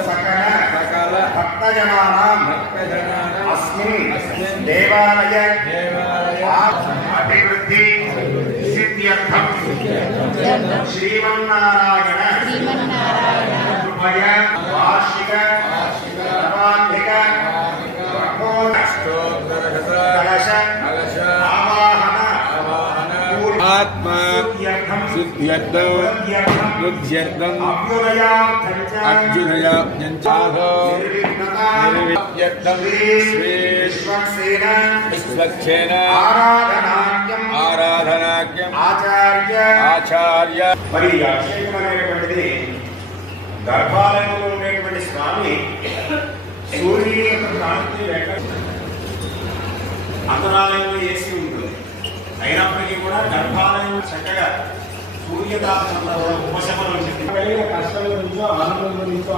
सकल भक्तजनानां अस्मिन् देवालय अभिवृद्धि सिद्ध्यर्थं श्रीमन्नारायण कृपया वार्षिक नवान्विक कलश आत्मा सिद्ध्यर्थं बुद्ध्यर्थं अभ्युदयार्थं विश्वक्सेन आराधनाख्यम आचार्य మరి అభిషేకం అనేటువంటిది గర్భాలయంలో ఉండేటువంటి స్వామి సూర్యుని యొక్క కాంతి లేక అంతరాలయంలో వేసి ఉంటుంది. అయినప్పటికీ కూడా గర్భాలయం చక్కగా సూర్యకాంతి ఉపశమనం కష్టాల నుంచో ఆనందం నుంచో